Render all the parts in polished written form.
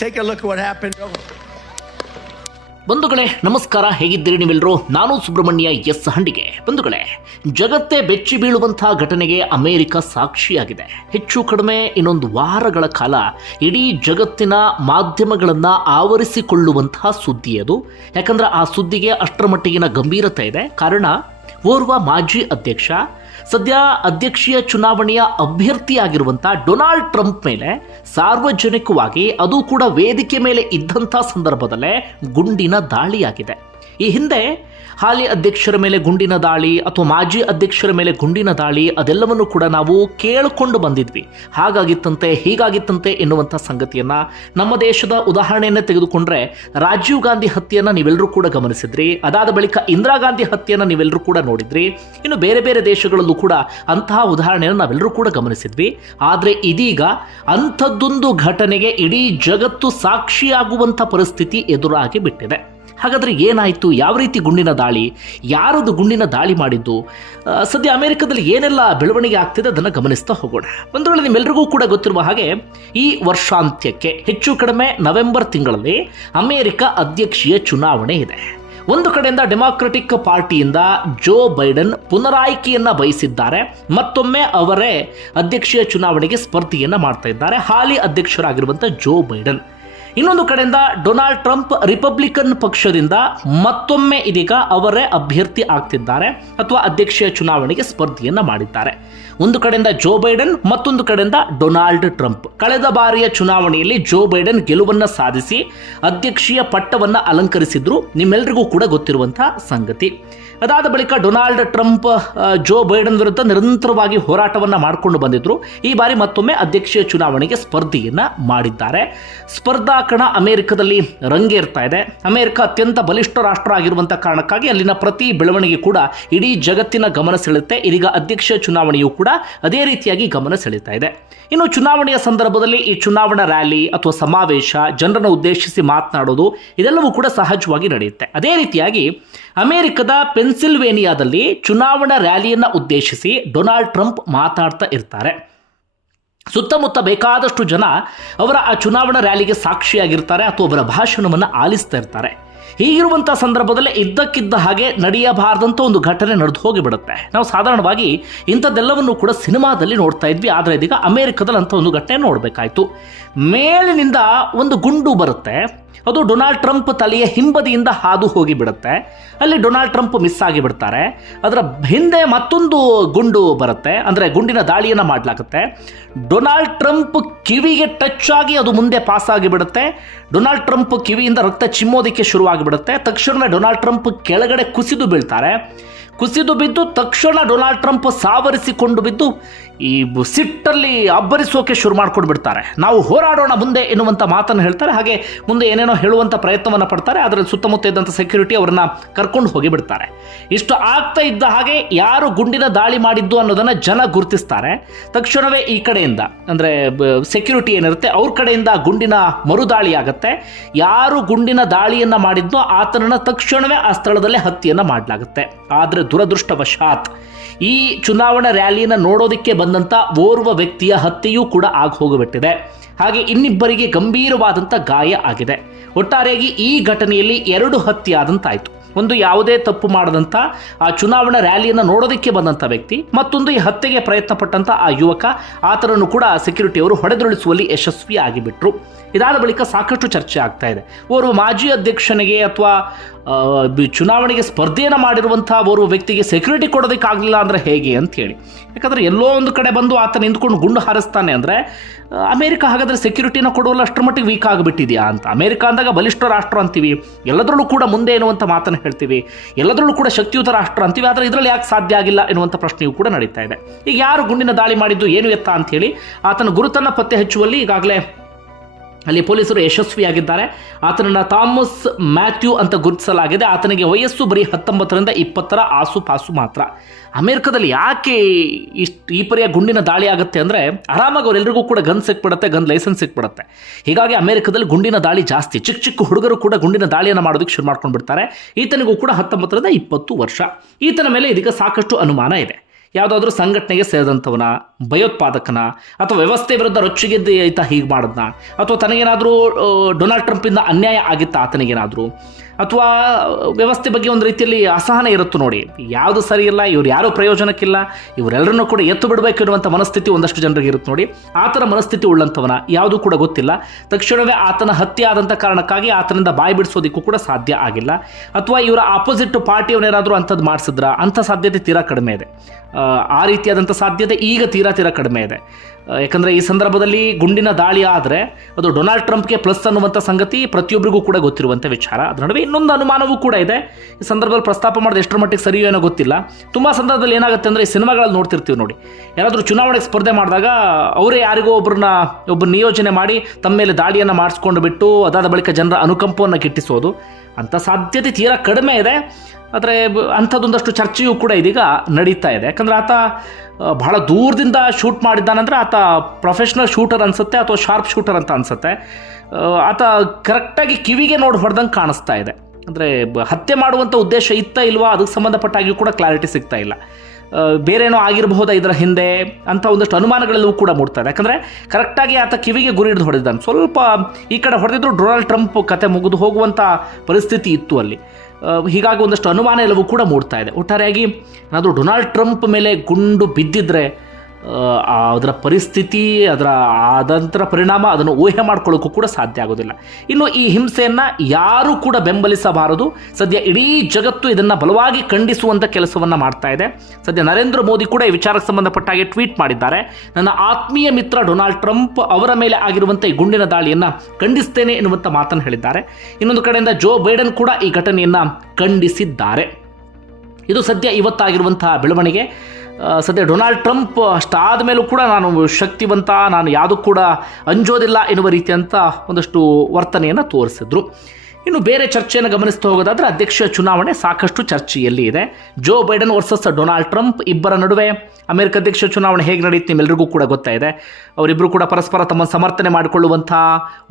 Take a look at what happened. ಬಂಧುಗಳೇ ನಮಸ್ಕಾರ, ಹೇಗಿದ್ದೀರಿ ನೀವೆಲ್ಲರೂ? ನಾನು ಸುಬ್ರಹ್ಮಣ್ಯ ಎಸ್ ಹಂಡಿಗೆ. ಬಂಧುಗಳೇ, ಜಗತ್ತೇ ಬೆಚ್ಚಿ ಬೀಳುವಂತಹ ಘಟನೆಗೆ ಅಮೆರಿಕ ಸಾಕ್ಷಿಯಾಗಿದೆ. ಹೆಚ್ಚು ಕಡಿಮೆ ಇನ್ನೊಂದು ವಾರಗಳ ಕಾಲ ಇಡೀ ಜಗತ್ತಿನ ಮಾಧ್ಯಮಗಳನ್ನು ಆವರಿಸಿಕೊಳ್ಳುವಂತಹ ಸುದ್ದಿ ಅದು. ಯಾಕಂದ್ರೆ ಆ ಸುದ್ದಿಗೆ ಅಷ್ಟರ ಮಟ್ಟಿಗಿನ ಗಂಭೀರತೆ ಇದೆ. ಕಾರಣ, ಓರ್ವ ಮಾಜಿ ಅಧ್ಯಕ್ಷ, ಸದ್ಯ ಅಧ್ಯಕ್ಷೀಯ ಚುನಾವಣೆಯ ಅಭ್ಯರ್ಥಿಯಾಗಿರುವಂಥ ಡೊನಾಲ್ಡ್ ಟ್ರಂಪ್ ಮೇಲೆ ಸಾರ್ವಜನಿಕವಾಗಿ, ಅದು ಕೂಡ ವೇದಿಕೆ ಮೇಲೆ ಇದ್ದಂಥ ಸಂದರ್ಭದಲ್ಲೇ ಗುಂಡಿನ ದಾಳಿಯಾಗಿದೆ. ಈ ಹಿಂದೆ ಹಾಲಿ ಅಧ್ಯಕ್ಷರ ಮೇಲೆ ಗುಂಡಿನ ದಾಳಿ ಅಥವಾ ಮಾಜಿ ಅಧ್ಯಕ್ಷರ ಮೇಲೆ ಗುಂಡಿನ ದಾಳಿ ಅದೆಲ್ಲವನ್ನು ಕೂಡ ನಾವು ಕೇಳಿಕೊಂಡು ಬಂದಿದ್ವಿ. ಹಾಗಾಗಿತ್ತಂತೆ ಹೀಗಾಗಿತ್ತಂತೆ ಎನ್ನುವಂಥ ಸಂಗತಿಯನ್ನು ನಮ್ಮ ದೇಶದ ಉದಾಹರಣೆಯನ್ನು ತೆಗೆದುಕೊಂಡ್ರೆ ರಾಜೀವ್ ಗಾಂಧಿ ಹತ್ಯೆಯನ್ನು ನೀವೆಲ್ಲರೂ ಕೂಡ ಗಮನಿಸಿದ್ರಿ. ಅದಾದ ಬಳಿಕ ಇಂದಿರಾ ಗಾಂಧಿ ಹತ್ಯೆಯನ್ನು ನೀವೆಲ್ಲರೂ ಕೂಡ ನೋಡಿದ್ರಿ. ಇನ್ನು ಬೇರೆ ಬೇರೆ ದೇಶಗಳಲ್ಲೂ ಕೂಡ ಅಂತಹ ಉದಾಹರಣೆಯನ್ನು ನಾವೆಲ್ಲರೂ ಕೂಡ ಗಮನಿಸಿದ್ವಿ. ಆದರೆ ಇದೀಗ ಅಂಥದ್ದೊಂದು ಘಟನೆಗೆ ಇಡೀ ಜಗತ್ತು ಸಾಕ್ಷಿಯಾಗುವಂಥ ಪರಿಸ್ಥಿತಿ ಎದುರಾಗಿ ಬಿಟ್ಟಿದೆ. ಹಾಗಾದರೆ ಏನಾಯಿತು? ಯಾವ ರೀತಿ ಗುಂಡಿನ ದಾಳಿ? ಯಾರದು ಗುಂಡಿನ ದಾಳಿ ಮಾಡಿದ್ದು? ಸದ್ಯ ಅಮೆರಿಕದಲ್ಲಿ ಏನೆಲ್ಲ ಬೆಳವಣಿಗೆ ಆಗ್ತಿದೆ ಅದನ್ನು ಗಮನಿಸ್ತಾ ಹೋಗೋಣ. ಒಂದು ವೇಳೆ ನಿಮ್ಮೆಲ್ಲರಿಗೂ ಕೂಡ ಗೊತ್ತಿರುವ ಹಾಗೆ ಈ ವರ್ಷಾಂತ್ಯಕ್ಕೆ ಹೆಚ್ಚು ಕಡಿಮೆ ನವೆಂಬರ್ ತಿಂಗಳಲ್ಲಿ ಅಮೆರಿಕ ಅಧ್ಯಕ್ಷೀಯ ಚುನಾವಣೆ ಇದೆ. ಒಂದು ಕಡೆಯಿಂದ ಡೆಮಾಕ್ರೆಟಿಕ್ ಪಾರ್ಟಿಯಿಂದ ಜೋ ಬೈಡನ್ ಪುನರಾಯ್ಕೆಯನ್ನ ಬಯಸಿದ್ದಾರೆ. ಮತ್ತೊಮ್ಮೆ ಅವರೇ ಅಧ್ಯಕ್ಷೀಯ ಚುನಾವಣೆಗೆ ಸ್ಪರ್ಧೆಯನ್ನ ಮಾಡ್ತಾ ಇದ್ದಾರೆ, ಹಾಲಿ ಅಧ್ಯಕ್ಷರಾಗಿರುವಂಥ ಜೋ ಬೈಡನ್. ಇನ್ನೊಂದು ಕಡೆಯಿಂದ ಡೊನಾಲ್ಡ್ ಟ್ರಂಪ್ ರಿಪಬ್ಲಿಕನ್ ಪಕ್ಷದಿಂದ ಮತ್ತೊಮ್ಮೆ ಇದೀಗ ಅವರೇ ಅಭ್ಯರ್ಥಿ ಆಗ್ತಿದ್ದಾರೆ ಅಥವಾ ಅಧ್ಯಕ್ಷೀಯ ಚುನಾವಣೆಗೆ ಸ್ಪರ್ಧೆಯನ್ನ ಮಾಡಿದ್ದಾರೆ. ಒಂದು ಕಡೆಯಿಂದ ಜೋ ಬೈಡನ್, ಮತ್ತೊಂದು ಕಡೆಯಿಂದ ಡೊನಾಲ್ಡ್ ಟ್ರಂಪ್. ಕಳೆದ ಬಾರಿಯ ಚುನಾವಣೆಯಲ್ಲಿ ಜೋ ಬೈಡನ್ ಗೆಲುವನ್ನ ಸಾಧಿಸಿ ಅಧ್ಯಕ್ಷೀಯ ಪಟ್ಟವನ್ನು ಅಲಂಕರಿಸಿದ್ರು, ನಿಮ್ಮೆಲ್ಲರಿಗೂ ಕೂಡ ಗೊತ್ತಿರುವಂತಹ ಸಂಗತಿ. ಅದಾದ ಬಳಿಕ ಡೊನಾಲ್ಡ್ ಟ್ರಂಪ್ ಜೋ ಬೈಡನ್ ವಿರುದ್ಧ ನಿರಂತರವಾಗಿ ಹೋರಾಟವನ್ನ ಮಾಡಿಕೊಂಡು ಬಂದಿದ್ರು. ಈ ಬಾರಿ ಮತ್ತೊಮ್ಮೆ ಅಧ್ಯಕ್ಷೀಯ ಚುನಾವಣೆಗೆ ಸ್ಪರ್ಧೆಯನ್ನ ಮಾಡಿದ್ದಾರೆ. ಸ್ಪರ್ಧಾ ಕಣ ಅಮೆರಿಕದಲ್ಲಿ ರಂಗೇರ್ತಾ ಇದೆ. ಅಮೆರಿಕ ಅತ್ಯಂತ ಬಲಿಷ್ಠ ರಾಷ್ಟ್ರ ಆಗಿರುವಂಥ ಕಾರಣಕ್ಕಾಗಿ ಅಲ್ಲಿನ ಪ್ರತಿ ಬೆಳವಣಿಗೆ ಕೂಡ ಇಡೀ ಜಗತ್ತಿನ ಗಮನ ಸೆಳೆಯುತ್ತೆ. ಇದೀಗ ಅಧ್ಯಕ್ಷೀಯ ಚುನಾವಣೆಯೂ ಕೂಡ ಅದೇ ರೀತಿಯಾಗಿ ಗಮನ ಸೆಳೀತಾ ಇದೆ. ಇನ್ನು ಚುನಾವಣೆಯ ಸಂದರ್ಭದಲ್ಲಿ ಈ ಚುನಾವಣಾ ರ್ಯಾಲಿ ಅಥವಾ ಸಮಾವೇಶ, ಜನರನ್ನು ಉದ್ದೇಶಿಸಿ ಮಾತನಾಡೋದು, ಇದೆಲ್ಲವೂ ಕೂಡ ಸಹಜವಾಗಿ ನಡೆಯುತ್ತೆ. ಅದೇ ರೀತಿಯಾಗಿ ಅಮೆರಿಕದ ಪೆನ್ಸಿಲ್ವೇನಿಯಾದಲ್ಲಿ ಚುನಾವಣಾ ರ್ಯಾಲಿಯನ್ನು ಉದ್ದೇಶಿಸಿ ಡೊನಾಲ್ಡ್ ಟ್ರಂಪ್ ಮಾತಾಡ್ತಾ ಇರ್ತಾರೆ. ಸುತ್ತಮುತ್ತ ಬೇಕಾದಷ್ಟು ಜನ ಅವರ ಆ ಚುನಾವಣಾ ರ್ಯಾಲಿಗೆ ಸಾಕ್ಷಿಯಾಗಿರ್ತಾರೆ ಅಥವಾ ಅವರ ಭಾಷಣವನ್ನು ಆಲಿಸ್ತಾ ಇರ್ತಾರೆ. ಹೀಗಿರುವಂಥ ಸಂದರ್ಭದಲ್ಲೇ ಇದ್ದಕ್ಕಿದ್ದ ಹಾಗೆ ನಡೆಯಬಾರದಂಥ ಒಂದು ಘಟನೆ ನಡೆದು ಹೋಗಿಬಿಡುತ್ತೆ. ನಾವು ಸಾಧಾರಣವಾಗಿ ಇಂಥದ್ದೆಲ್ಲವನ್ನು ಕೂಡ ಸಿನಿಮಾದಲ್ಲಿ ನೋಡ್ತಾ ಇದ್ವಿ. ಆದರೆ ಇದೀಗ ಅಮೆರಿಕದಲ್ಲಿ ಅಂಥ ಒಂದು ಘಟನೆ ನೋಡಬೇಕಾಯ್ತು. ಮೇಲಿನಿಂದ ಒಂದು ಗುಂಡು ಬರುತ್ತೆ. ಅದು ಡೊನಾಲ್ಡ್ ಟ್ರಂಪ್ ತಲೆಯ ಹಿಂಬದಿಯಿಂದ ಹಾದು ಹೋಗಿಬಿಡುತ್ತೆ. ಅಲ್ಲಿ ಡೊನಾಲ್ಡ್ ಟ್ರಂಪ್ ಮಿಸ್ ಆಗಿಬಿಡ್ತಾರೆ. ಅದರ ಹಿಂದೆ ಮತ್ತೊಂದು ಗುಂಡು ಬರುತ್ತೆ, ಅಂದರೆ ಗುಂಡಿನ ದಾಳಿಯನ್ನು ಮಾಡಲಾಗುತ್ತೆ. ಡೊನಾಲ್ಡ್ ಟ್ರಂಪ್ ಕಿವಿಗೆ ಟಚ್ ಆಗಿ ಅದು ಮುಂದೆ ಪಾಸ್ ಆಗಿಬಿಡುತ್ತೆ. ಡೊನಾಲ್ಡ್ ಟ್ರಂಪ್ ಕಿವಿಯಿಂದ ರಕ್ತ ಚಿಮ್ಮೋದಕ್ಕೆ ಶುರುವಾಗಿಬಿಡುತ್ತೆ. ತಕ್ಷಣವೇ ಡೊನಾಲ್ಡ್ ಟ್ರಂಪ್ ಕೆಳಗಡೆ ಕುಸಿದು ಬೀಳ್ತಾರೆ. ಕುಸಿದು ಬಿದ್ದು ತಕ್ಷಣ ಡೊನಾಲ್ಡ್ ಟ್ರಂಪ್ ಸಾವರಿಸಿಕೊಂಡು ಬಿದ್ದು ಈ ಸಿಟ್ಟಲ್ಲಿ ಅಬ್ಬರಿಸೋಕೆ ಶುರು ಮಾಡ್ಕೊಂಡು ಬಿಡ್ತಾರೆ. ನಾವು ಹೋರಾಡೋಣ ಮುಂದೆ ಎನ್ನುವಂಥ ಮಾತನ್ನು ಹೇಳ್ತಾರೆ. ಹಾಗೆ ಮುಂದೆ ಏನೇನೋ ಹೇಳುವಂಥ ಪ್ರಯತ್ನವನ್ನು ಪಡ್ತಾರೆ. ಅದರ ಸುತ್ತಮುತ್ತ ಇದ್ದಂಥ ಸೆಕ್ಯೂರಿಟಿ ಅವರನ್ನು ಕರ್ಕೊಂಡು ಹೋಗಿಬಿಡ್ತಾರೆ. ಇಷ್ಟು ಆಗ್ತಾ ಇದ್ದ ಹಾಗೆ ಯಾರು ಗುಂಡಿನ ದಾಳಿ ಮಾಡಿದ್ದು ಅನ್ನೋದನ್ನು ಜನ ಗುರುತಿಸ್ತಾರೆ. ತಕ್ಷಣವೇ ಈ ಕಡೆಯಿಂದ, ಅಂದರೆ ಸೆಕ್ಯೂರಿಟಿ ಏನಿರುತ್ತೆ ಅವ್ರ ಕಡೆಯಿಂದ ಗುಂಡಿನ ಮರುದಾಳಿ ಆಗುತ್ತೆ. ಯಾರು ಗುಂಡಿನ ದಾಳಿಯನ್ನು ಮಾಡಿದ್ನೋ ಆತನನ್ನು ತಕ್ಷಣವೇ ಆ ಸ್ಥಳದಲ್ಲೇ ಹತ್ಯೆಯನ್ನು ಮಾಡಲಾಗುತ್ತೆ. ಆದರೆ ದುರದೃಷ್ಟವಶಾತ್ ಈ ಚುನಾವಣಾ ರ್ಯಾಲಿಯನ್ನು ನೋಡೋದಕ್ಕೆ ಬಂದಂಥ ಓರ್ವ ವ್ಯಕ್ತಿಯ ಹತ್ಯೆಯೂ ಕೂಡ ಆಗಿ ಹೋಗಿಬಿಟ್ಟಿದೆ. ಹಾಗೆ ಇನ್ನಿಬ್ಬರಿಗೆ ಗಂಭೀರವಾದಂಥ ಗಾಯ ಆಗಿದೆ. ಒಟ್ಟಾರೆಯಾಗಿ ಈ ಘಟನೆಯಲ್ಲಿ 2 ಹತ್ಯೆ ಆದಂತಾಯಿತು. ಒಂದು ಯಾವುದೇ ತಪ್ಪು ಮಾಡದಂಥ ಆ ಚುನಾವಣಾ ರ್ಯಾಲಿಯನ್ನು ನೋಡೋದಕ್ಕೆ ಬಂದಂಥ ವ್ಯಕ್ತಿ, ಮತ್ತೊಂದು ಈ ಹತ್ಯೆಗೆ ಪ್ರಯತ್ನ ಪಟ್ಟಂಥ ಆ ಯುವಕ. ಆತನನ್ನು ಕೂಡ ಸೆಕ್ಯೂರಿಟಿಯವರು ಹೊಡೆದುರುಳಿಸುವಲ್ಲಿ ಯಶಸ್ವಿ ಆಗಿಬಿಟ್ರು. ಇದಾದ ಬಳಿಕ ಸಾಕಷ್ಟು ಚರ್ಚೆ ಆಗ್ತಾ ಇದೆ. ಓರ್ವ ಮಾಜಿ ಅಧ್ಯಕ್ಷನಿಗೆ ಅಥವಾ ಚುನಾವಣೆಗೆ ಸ್ಪರ್ಧೆಯನ್ನು ಮಾಡಿರುವಂಥ ಓರ್ವ ವ್ಯಕ್ತಿಗೆ ಸೆಕ್ಯೂರಿಟಿ ಕೊಡೋದಕ್ಕಾಗಲಿಲ್ಲ ಅಂದರೆ ಹೇಗೆ ಅಂತ ಹೇಳಿ. ಯಾಕಂದರೆ ಎಲ್ಲೋ ಒಂದು ಕಡೆ ಬಂದು ಆತ ನಿಂತ್ಕೊಂಡು ಗುಂಡು ಹಾರಿಸ್ತಾನೆ ಅಂದರೆ ಅಮೆರಿಕ ಹಾಗಾದರೆ ಸೆಕ್ಯೂರಿಟಿನ ಕೊಡುವಲ್ಲ ಅಷ್ಟರ ಮಟ್ಟಿಗೆ ವೀಕ್ ಆಗಿಬಿಟ್ಟಿದೆಯಾ ಅಂತ. ಅಮೆರಿಕ ಅಂದಾಗ ಬಲಿಷ್ಠ ರಾಷ್ಟ್ರ ಅಂತೀವಿ, ಎಲ್ಲದರಲ್ಲೂ ಕೂಡ ಮುಂದೆ ಎನ್ನುವಂಥ ಮಾತನ್ನು ಹೇಳ್ತೀವಿ, ಎಲ್ಲದರಲ್ಲೂ ಕೂಡ ಶಕ್ತಿಯುತ ರಾಷ್ಟ್ರ ಅಂತೀವಿ. ಆದರೆ ಇದರಲ್ಲಿ ಯಾಕೆ ಸಾಧ್ಯ ಆಗಿಲ್ಲ ಎನ್ನುವಂಥ ಪ್ರಶ್ನೆಯೂ ಕೂಡ ನಡೀತಾ ಇದೆ. ಈಗ ಯಾರು ಗುಂಡಿನ ದಾಳಿ ಮಾಡಿದ್ದು, ಏನು ಎತ್ತ ಅಂಥೇಳಿ ಆತನ ಗುರುತನ್ನು ಪತ್ತೆ ಹಚ್ಚುವಲ್ಲಿ ಈಗಾಗಲೇ ಅಲ್ಲಿ ಪೊಲೀಸರು ಯಶಸ್ವಿಯಾಗಿದ್ದಾರೆ. ಆತನನ್ನು ಥಾಮಸ್ ಮ್ಯಾಥ್ಯೂ ಅಂತ ಗುರುತಿಸಲಾಗಿದೆ. ಆತನಿಗೆ ವಯಸ್ಸು ಬರೀ 19ರಿಂದ 20 ಆಸುಪಾಸು ಮಾತ್ರ. ಅಮೆರಿಕದಲ್ಲಿ ಯಾಕೆ ಈ ಪರಿಯ ಗುಂಡಿನ ದಾಳಿ ಆಗುತ್ತೆ ಅಂದರೆ ಆರಾಮಾಗಿ ಅವರೆಲ್ಲರಿಗೂ ಕೂಡ ಗನ್ ಸಿಕ್ಬಿಡುತ್ತೆ, ಗನ್ ಲೈಸೆನ್ಸ್ ಸಿಕ್ಬಿಡುತ್ತೆ. ಹೀಗಾಗಿ ಅಮೆರಿಕದಲ್ಲಿ ಗುಂಡಿನ ದಾಳಿ ಜಾಸ್ತಿ. ಚಿಕ್ಕ ಚಿಕ್ಕ ಹುಡುಗರು ಕೂಡ ಗುಂಡಿನ ದಾಳಿಯನ್ನು ಮಾಡೋದಕ್ಕೆ ಶುರು ಮಾಡ್ಕೊಂಡು ಬಿಡ್ತಾರೆ. ಈತನಿಗೂ ಕೂಡ 19ರಿಂದ 20 ವರ್ಷ. ಈತನ ಮೇಲೆ ಇದೀಗ ಸಾಕಷ್ಟು ಅನುಮಾನ ಇದೆ. ಯಾವುದಾದ್ರೂ ಸಂಘಟನೆಗೆ ಸೇರಿದಂಥವನ ಭಯೋತ್ಪಾದಕನ, ಅಥವಾ ವ್ಯವಸ್ಥೆ ವಿರುದ್ಧ ರೊಚ್ಚಿಗೆದ್ದು ಈತ ಹೀಗೆ ಮಾಡಿದ್ನ, ಅಥವಾ ತನಗೇನಾದರೂ ಡೊನಾಲ್ಡ್ ಟ್ರಂಪಿಂದ ಅನ್ಯಾಯ ಆಗಿತ್ತ ಆತನಿಗೇನಾದರೂ, ಅಥವಾ ವ್ಯವಸ್ಥೆ ಬಗ್ಗೆ ಒಂದು ರೀತಿಯಲ್ಲಿ ಅಸಹನೆ ಇರುತ್ತೆ ನೋಡಿ, ಯಾವುದು ಸರಿ ಇಲ್ಲ, ಇವ್ರು ಯಾರೂ ಪ್ರಯೋಜನಕ್ಕಿಲ್ಲ, ಇವರೆಲ್ಲರನ್ನೂ ಕೂಡ ಎತ್ತು ಬಿಡಬೇಕು ಇರುವಂಥ ಮನಸ್ಥಿತಿ ಒಂದಷ್ಟು ಜನರಿಗೆ ಇರುತ್ತೆ ನೋಡಿ. ಆತನ ಮನಸ್ಥಿತಿ ಉಳ್ಳಂಥವನ ಯಾವುದೂ ಕೂಡ ಗೊತ್ತಿಲ್ಲ. ತಕ್ಷಣವೇ ಆತನ ಹತ್ಯೆ ಆದಂಥ ಕಾರಣಕ್ಕಾಗಿ ಆತನಿಂದ ಬಾಯಿ ಬಿಡಿಸೋದಕ್ಕೂ ಕೂಡ ಸಾಧ್ಯ ಆಗಿಲ್ಲ. ಅಥವಾ ಇವರ ಆಪೋಸಿಟ್ ಪಾರ್ಟಿಯವನೇನಾದರೂ ಅಂಥದ್ದು ಮಾಡಿಸಿದ್ರ ಅಂಥ ಸಾಧ್ಯತೆ ತೀರಾ ಕಡಿಮೆ ಇದೆ. ಆ ರೀತಿಯಾದಂಥ ಸಾಧ್ಯತೆ ಈಗ ತೀರಾ ಕಡಿಮೆ ಇದೆ. ಯಾಕಂದರೆ ಈ ಸಂದರ್ಭದಲ್ಲಿ ಗುಂಡಿನ ದಾಳಿ ಆದರೆ ಅದು ಡೊನಾಲ್ಡ್ ಟ್ರಂಪ್ಗೆ ಪ್ಲಸ್ ಅನ್ನುವಂಥ ಸಂಗತಿ ಪ್ರತಿಯೊಬ್ಬರಿಗೂ ಕೂಡ ಗೊತ್ತಿರುವಂಥ ವಿಚಾರ. ಅದರ ನಡುವೆ ಇನ್ನೊಂದು ಅನುಮಾನವೂ ಕೂಡ ಇದೆ. ಈ ಸಂದರ್ಭದಲ್ಲಿ ಪ್ರಸ್ತಾಪ ಮಾಡೋದು ಎಷ್ಟರ ಮಟ್ಟಿಗೆ ಸರಿಯೋ ಏನೋ ಗೊತ್ತಿಲ್ಲ. ತುಂಬ ಸಂದರ್ಭದಲ್ಲಿ ಏನಾಗುತ್ತೆ ಅಂದರೆ ಈ ಸಿನಿಮಾಗಳಲ್ಲಿ ನೋಡ್ತಿರ್ತೀವಿ ನೋಡಿ, ಯಾರಾದರೂ ಚುನಾವಣೆಗೆ ಸ್ಪರ್ಧೆ ಮಾಡಿದಾಗ ಅವರೇ ಯಾರಿಗೋ ಒಬ್ಬ ನಿಯೋಜನೆ ಮಾಡಿ ತಮ್ಮ ಮೇಲೆ ದಾಳಿಯನ್ನು ಮಾಡಿಸ್ಕೊಂಡು ಬಿಟ್ಟು ಅದಾದ ಬಳಿಕ ಜನರ ಅನುಕಂಪವನ್ನು ಗಿಟ್ಟಿಸೋದು ಅಂಥ ಸಾಧ್ಯತೆ ತೀರಾ ಕಡಿಮೆ ಇದೆ. ಆದರೆ ಅಂಥದ್ದೊಂದಷ್ಟು ಚರ್ಚೆಯೂ ಕೂಡ ಇದೀಗ ನಡೀತಾ ಇದೆ. ಯಾಕಂದರೆ ಆತ ಬಹಳ ದೂರದಿಂದ ಶೂಟ್ ಮಾಡಿದ್ದಾನಂದರೆ ಆತ ಪ್ರೊಫೆಷ್ನಲ್ ಶೂಟರ್ ಅನಿಸುತ್ತೆ, ಅಥವಾ ಶಾರ್ಪ್ ಶೂಟರ್ ಅಂತ ಅನಿಸುತ್ತೆ. ಆತ ಕರೆಕ್ಟಾಗಿ ಕಿವಿಗೆ ನೋಡಿ ಹೊಡೆದಂಗೆ ಕಾಣಿಸ್ತಾ ಇದೆ. ಅಂದರೆ ಹತ್ಯೆ ಮಾಡುವಂಥ ಉದ್ದೇಶ ಇತ್ತ ಇಲ್ವಾ ಅದಕ್ಕೆ ಸಂಬಂಧಪಟ್ಟಾಗಿಯೂ ಕೂಡ ಕ್ಲಾರಿಟಿ ಸಿಗ್ತಾ ಇಲ್ಲ. ಬೇರೇನೋ ಆಗಿರಬಹುದಾ ಇದರ ಹಿಂದೆ ಅಂತ ಒಂದಷ್ಟು ಅನುಮಾನಗಳೆಲ್ಲವೂ ಕೂಡ ಮೂಡ್ತಾ ಇದೆ. ಯಾಕಂದರೆ ಕರೆಕ್ಟಾಗಿ ಆತ ಕಿವಿಗೆ ಗುರಿ ಹಿಡಿದು ಹೊಡೆದಿದ್ದಾನೆ. ಸ್ವಲ್ಪ ಈ ಕಡೆ ಹೊಡೆದಿದ್ರು ಡೊನಾಲ್ಡ್ ಟ್ರಂಪ್ ಕತೆ ಮುಗಿದು ಹೋಗುವಂಥ ಪರಿಸ್ಥಿತಿ ಇತ್ತು ಅಲ್ಲಿ. ಹೀಗಾಗಿ ಒಂದಷ್ಟು ಅನುಮಾನ ಎಲ್ಲವೂ ಕೂಡ ಮೂಡ್ತಾ ಇದೆ. ಒಟ್ಟಾರೆಯಾಗಿ ಏನಾದರೂ ಡೊನಾಲ್ಡ್ ಟ್ರಂಪ್ ಮೇಲೆ ಗುಂಡು ಬಿದ್ದಿದ್ರೆ ಅದರ ಪರಿಸ್ಥಿತಿ, ಆದಂತರ ಪರಿಣಾಮ ಅದನ್ನು ಊಹೆ ಮಾಡ್ಕೊಳ್ಳೋಕ್ಕೂ ಕೂಡ ಸಾಧ್ಯ ಆಗೋದಿಲ್ಲ. ಇನ್ನು ಈ ಹಿಂಸೆಯನ್ನು ಯಾರೂ ಕೂಡ ಬೆಂಬಲಿಸಬಾರದು. ಸದ್ಯ ಇಡೀ ಜಗತ್ತು ಇದನ್ನು ಬಲವಾಗಿ ಖಂಡಿಸುವಂಥ ಕೆಲಸವನ್ನು ಮಾಡ್ತಾ ಇದೆ. ಸದ್ಯ ನರೇಂದ್ರ ಮೋದಿ ಕೂಡ ಈ ವಿಚಾರಕ್ಕೆ ಸಂಬಂಧಪಟ್ಟ ಹಾಗೆ ಟ್ವೀಟ್ ಮಾಡಿದ್ದಾರೆ. ನನ್ನ ಆತ್ಮೀಯ ಮಿತ್ರ ಡೊನಾಲ್ಡ್ ಟ್ರಂಪ್ ಅವರ ಮೇಲೆ ಆಗಿರುವಂಥ ಈ ಗುಂಡಿನ ದಾಳಿಯನ್ನು ಖಂಡಿಸ್ತೇನೆ ಎನ್ನುವಂಥ ಮಾತನ್ನು ಹೇಳಿದ್ದಾರೆ. ಇನ್ನೊಂದು ಕಡೆಯಿಂದ ಜೋ ಬೈಡನ್ ಕೂಡ ಈ ಘಟನೆಯನ್ನು ಖಂಡಿಸಿದ್ದಾರೆ. ಇದು ಸದ್ಯ ಇವತ್ತಾಗಿರುವಂತಹ ಬೆಳವಣಿಗೆ. ಸದ್ಯ ಡೊನಾಲ್ಡ್ ಟ್ರಂಪ್ ಅಷ್ಟಾದ ಮೇಲೂ ಕೂಡ ನಾನು ಶಕ್ತಿವಂತ, ನಾನು ಯಾವುದೂ ಕೂಡ ಅಂಜೋದಿಲ್ಲ ಎನ್ನುವ ರೀತಿಯಂಥ ಒಂದಷ್ಟು ವರ್ತನೆಯನ್ನು ತೋರಿಸಿದ್ರು. ಇನ್ನು ಬೇರೆ ಚರ್ಚೆಯನ್ನು ಗಮನಿಸ್ತಾ ಹೋಗೋದಾದರೆ ಅಧ್ಯಕ್ಷ ಚುನಾವಣೆ ಸಾಕಷ್ಟು ಚರ್ಚೆಯಲ್ಲಿ ಇದೆ. Joe Biden versus Donald Trump ಇಬ್ಬರ ನಡುವೆ ಅಮೆರಿಕ ಅಧ್ಯಕ್ಷ ಚುನಾವಣೆ ಹೇಗೆ ನಡೆಯುತ್ತೆ ನಿಮ್ಮೆಲ್ಲರಿಗೂ ಕೂಡ ಗೊತ್ತಾಯಿದೆ. ಅವರಿಬ್ಬರು ಕೂಡ ಪರಸ್ಪರ ತಮ್ಮ ಸಮರ್ಥನೆ ಮಾಡಿಕೊಳ್ಳುವಂಥ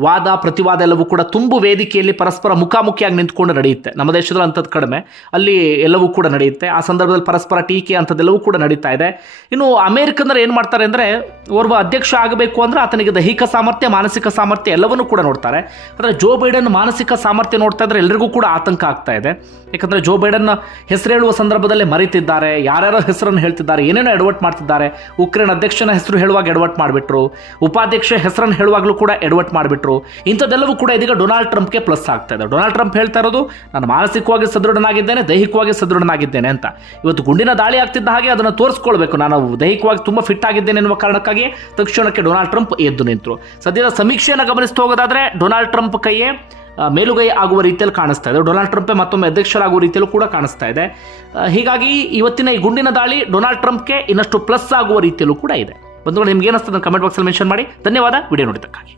ವಾದ ಪ್ರತಿವಾದ ಎಲ್ಲವೂ ಕೂಡ ತುಂಬು ವೇದಿಕೆಯಲ್ಲಿ ಪರಸ್ಪರ ಮುಖಾಮುಖಿಯಾಗಿ ನಿಂತ್ಕೊಂಡು ನಡೆಯುತ್ತೆ. ನಮ್ಮ ದೇಶದಲ್ಲಿ ಅಂಥದ್ದು ಕಡಿಮೆ, ಅಲ್ಲಿ ಎಲ್ಲವೂ ಕೂಡ ನಡೆಯುತ್ತೆ. ಆ ಸಂದರ್ಭದಲ್ಲಿ ಪರಸ್ಪರ ಟೀಕೆ ಅಂಥದ್ದೆಲ್ಲವೂ ಕೂಡ ನಡೀತಾ ಇದೆ. ಇನ್ನು ಅಮೇರಿಕನ್ನರು ಏನು ಮಾಡ್ತಾರೆ ಅಂದರೆ, ಓರ್ವ ಅಧ್ಯಕ್ಷ ಆಗಬೇಕು ಅಂದರೆ ಆತನಿಗೆ ದೈಹಿಕ ಸಾಮರ್ಥ್ಯ, ಮಾನಸಿಕ ಸಾಮರ್ಥ್ಯ ಎಲ್ಲವನ್ನೂ ಕೂಡ ನೋಡ್ತಾರೆ. ಆದರೆ ಜೋ ಬೈಡನ್ ಮಾನಸಿಕ ಸಾಮರ್ಥ್ಯ ನೋಡ್ತಾ ಇದ್ರೆ ಎಲ್ಲರಿಗೂ ಕೂಡ ಆತಂಕ ಆಗ್ತಾ ಇದೆ. ಯಾಕಂದರೆ ಜೋ ಬೈಡನ್ ಹೆಸರು ಹೇಳುವ ಸಂದರ್ಭದಲ್ಲಿ ಮರೀತಿದ್ದಾರೆ, ಯಾರ್ಯಾರೋ ಹೆಸರನ್ನು ಹೇಳ್ತಿದ್ದಾರೆ, ಏನೇನೋ ಎಡವಟ್ ಮಾಡ್ತಿದ್ದಾರೆ. ಉಕ್ರೇನ್ ಅಧ್ಯಕ್ಷನ ಹೆಸರು ಹೇಳುವಾಗ ಎಡವಟ್ ಮಾಡಿಬಿಟ್ರು, ಉಪಾಧ್ಯಕ್ಷ ಹೆಸರನ್ನು ಹೇಳುವಾಗಲೂ ಕೂಡ ಎಡವಟ್ ಮಾಡಿಬಿಟ್ರು. ಇಂಥದ್ದೆಲ್ಲವೂ ಕೂಡ ಇದೀಗ ಡೊನಾಲ್ಡ್ ಟ್ರಂಪ್ಗೆ ಪ್ಲಸ್ ಆಗ್ತಾ ಇದೆ. ಡೊನಾಲ್ಡ್ ಟ್ರಂಪ್ ಹೇಳ್ತಾ ಇರೋದು, ನಾನು ಮಾನಸಿಕವಾಗಿ ಸದೃಢನಾಗಿದ್ದೇನೆ, ದೈಹಿಕವಾಗಿ ಸದೃಢನಾಗಿದ್ದೇನೆ ಅಂತ. ಇವತ್ತು ಗುಂಡಿನ ದಾಳಿ ಆಗ್ತಿದ್ದ ಹಾಗೆ ಅದನ್ನು ತೋರಿಸ್ಕೊಳ್ಬೇಕು, ನಾನು ದೈಹಿಕವಾಗಿ ತುಂಬ ಫಿಟ್ ಆಗಿದ್ದೇನೆ ಎನ್ನುವ ಕಾರಣಕ್ಕಾಗಿ ತಕ್ಷಣಕ್ಕೆ ಡೊನಾಲ್ಡ್ ಟ್ರಂಪ್ ಎದ್ದು ನಿಂತರು. ಸದ್ಯದ ಸಮೀಕ್ಷೆಯನ್ನು ಗಮನಿಸ್ತಾ ಹೋಗೋದಾದರೆ ಡೊನಾಲ್ಡ್ ಟ್ರಂಪ್ ಕೈಯೇ ಮೇಲುಗೈ ಆಗುವ ರೀತಿಯಲ್ಲಿ ಕಾಣಿಸ್ತಾ ಇದೆ. ಡೊನಾಲ್ಡ್ ಟ್ರಂಪೇ ಮತ್ತೊಮ್ಮೆ ಅಧ್ಯಕ್ಷರಾಗುವ ರೀತಿಯಲ್ಲೂ ಕೂಡ ಕಾಣಿಸ್ತಾ ಇದೆ. ಹೀಗಾಗಿ ಇವತ್ತಿನ ಈ ಗುಂಡಿನ ದಾಳಿ ಡೊನಾಲ್ಡ್ ಟ್ರಂಪ್ಗೆ ಇನ್ನಷ್ಟು ಪ್ಲಸ್ ಆಗುವ ರೀತಿಯಲ್ಲೂ ಕೂಡ ಇದೆ. ಬಂಧುಗಳು, ನಿಮ್ಗೆ ಏನಿಸ್ತದೆ ಕಮೆಂಟ್ ಬಾಕ್ಸಲ್ಲಿ ಮೆನ್ಷನ್ ಮಾಡಿ. ಧನ್ಯವಾದ ವಿಡಿಯೋ ನೋಡಿದ್ದಕ್ಕಾಗಿ.